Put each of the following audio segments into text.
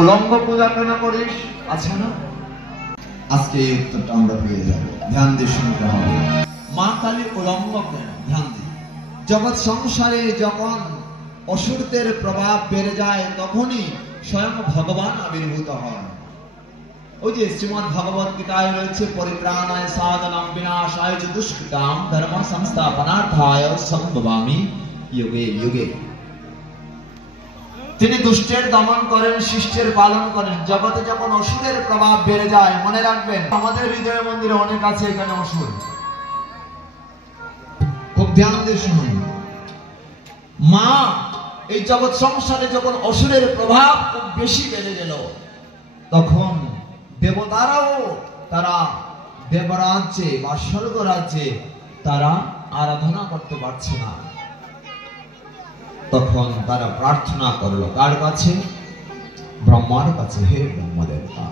উলঙ্গ পূজা কেন করিস? আছে না? আজকে এই উত্তরটা আমরা পেয়ে যাবো। ধ্যান দিয়ে শুনতে হবে। মা কালী উলঙ্গ কেন? ধ্যান দিয়ে। জগৎ সংসারে যখন অসুরদের প্রভাব বেড়ে যায় তখনই স্বয়ং ভগবান আবির্ভূত হন। ওই যে শ্রীমদ্ ভগবত গীতায় রয়েছে, পরিত্রাণায় সাধনাং বিনাশায় চ দুষ্কৃতাম ধর্ম সংস্থাপনার্থায় সম্ভবামি যুগে যুগে। তিনি দুষ্টের দমন করেন, শিষ্টের পালন করেন। জগতে যখন অসুরের প্রভাব বেড়ে যায়, মনে রাখবেন আমাদের হৃদয় মন্দিরে অনেক আছে এখানে অসুর। খুব ধ্যান দিয়ে শুনুন। মা এই জগৎ সংসারে যখন অসুরের প্রভাব খুব বেশি বেড়ে গেল, তখন দেবতারাও তারা দেবরাজ্যে বা স্বর্গ রাজ্যে তারা আরাধনা করতে পারছে না। তখন তারা প্রার্থনা করলো কার কাছে? ব্রহ্মার কাছে। হে ব্রহ্মদেবতা,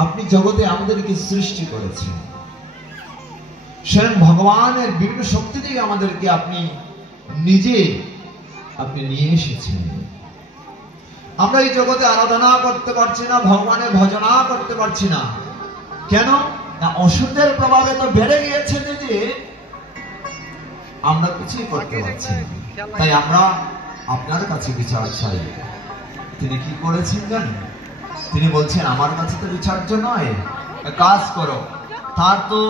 আপনি জগতে আমাদেরকে সৃষ্টি করেছেন, স্বয়ং ভগবানের বিভিন্ন শক্তি দিয়ে আমাদেরকে আপনি নিয়ে এসেছেন। আমরা এই জগতে আরাধনা করতে পারছি না, ভগবানের ভজনা করতে পারছি না। কেন না? অসুরদের প্রভাবে তো বেড়ে গিয়েছে যে আমরা কিছুই করতে পারছি না। তাই আমরা আপনার কাছে বিচার চাই। তিনি কি করেছেন জানেন? তিনি বলছেন আমার কাছে তো বিচার্য নয়, কাজ করো। তার তো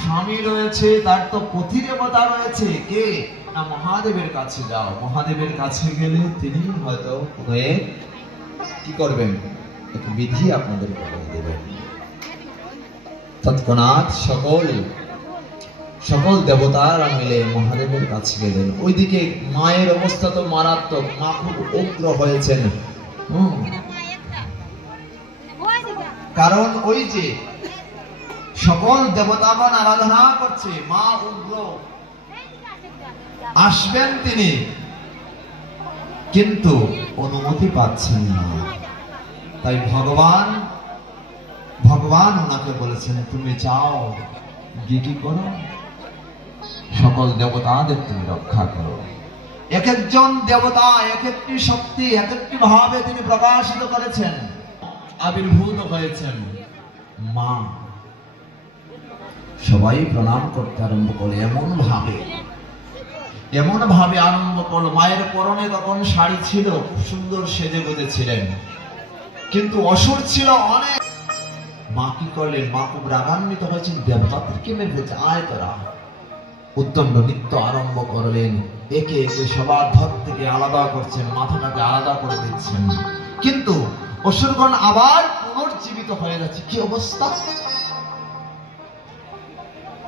স্বামী রয়েছে, তার তো পতি দেবতা রয়েছে। কে না? মহাদেবের কাছে যাও। মহাদেবের কাছে গেলে তিনি হয়তো কি করবেন? এক বিধি আপনাদের বলে দেবেন। তৎক্ষণাৎ সকল দেবতারা মিলে মহাদেবের কাছে গেলেন। ওইদিকে মায়ের অবস্থা তো মারাত্মক। মা খুব উগ্র হয়েছেন। কারণ ওই যে সকল দেবতাগণ আরাধনা করছে, মা উগ্র। আসবেন তিনি, কিন্তু অনুমতি পাচ্ছেন না। তাই ভগবান ওনাকে বলেছেন তুমি যাও, গিয়ে কি করো? সকল দেবতাদের তুমি রক্ষা করো। এক একজন দেবতা এক একটি শক্তি, এক একটি ভাবে তিনি প্রকাশিত করেছেন, আবির্ভূত হয়েছেন। মা সবাই প্রণাম করতে আরম্ভ করে, এমন ভাবে আরম্ভ করলো। মায়ের পরনে তখন শাড়ি ছিল, খুব সুন্দর সেজে গুজে ছিলেন, কিন্তু অসুর ছিল অনেক। মা কি করলেন? মা খুব রাগান্বিত হয়েছেন, দেবতাদেরকে মেরেছে, আয় তোরা। উত্তণ্ড নৃত্য আরম্ভ করলেন। একে একে সবার ধর থেকে আলাদা করছেন, মাথাটাকে আলাদা করে দিচ্ছেন। কিন্তু অসুরগণ আবার পুনর্জীবিত হয়ে যাচ্ছে। কি অবস্থা?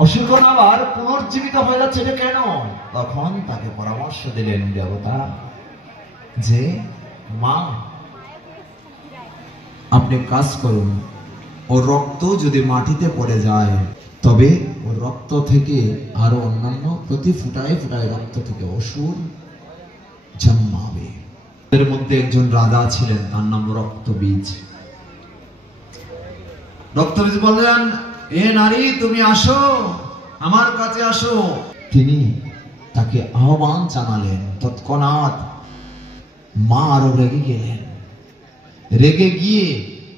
অসুরগণ আবার পুনর্জীবিত হয়ে যাচ্ছে, এটা কেন? তখন তাকে পরামর্শ দিলেন দেবতা যে মা আপনি কাজ করুন, ও রক্ত যদি মাটিতে পড়ে যায় তবে ও রক্ত থেকে আরো অন্যান্য প্রতি ফুটায় রক্ত থেকে অসুর জন্মাবে। এর মধ্যে একজন রাজা ছিলেন, তার নাম রক্তবীজ। রক্তবীজ বললেন, এ নারী তুমি আসো, আমার কাছে আসো। তিনি তাকে আহ্বান জানালেন। তৎক্ষণাৎ মা আরো রেগে গেলেন। রেগে গিয়ে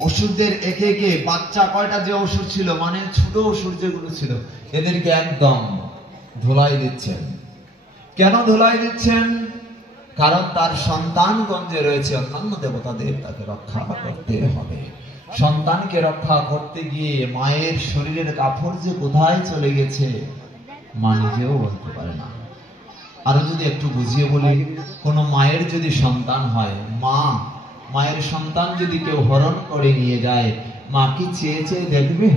অসুরদের একে একে, বাচ্চা কয়টা যে অসুর ছিল, মানে ছোট অসুর যেগুলো ছিল, এদেরকে একদম ধুলাই দিচ্ছেন। কেন ধুলাই দিচ্ছেন? কারণ তার সন্তানগণ যে রয়েছে অন্যান্য দেবতাদের, তাকে রক্ষা করতে হবে। সন্তানকে রক্ষা করতে গিয়ে মায়ের শরীরের কাপড় যে কোথায় চলে গেছে মা নিজেও বলতে পারে না। আরো যদি একটু বুঝিয়ে বলি, কোন মায়ের যদি সন্তান হয়, মায়ের সন্তান যদি কেউ হরণ করে নিয়ে যায়, মা কি চেয়ে চেয়ে দেখবে?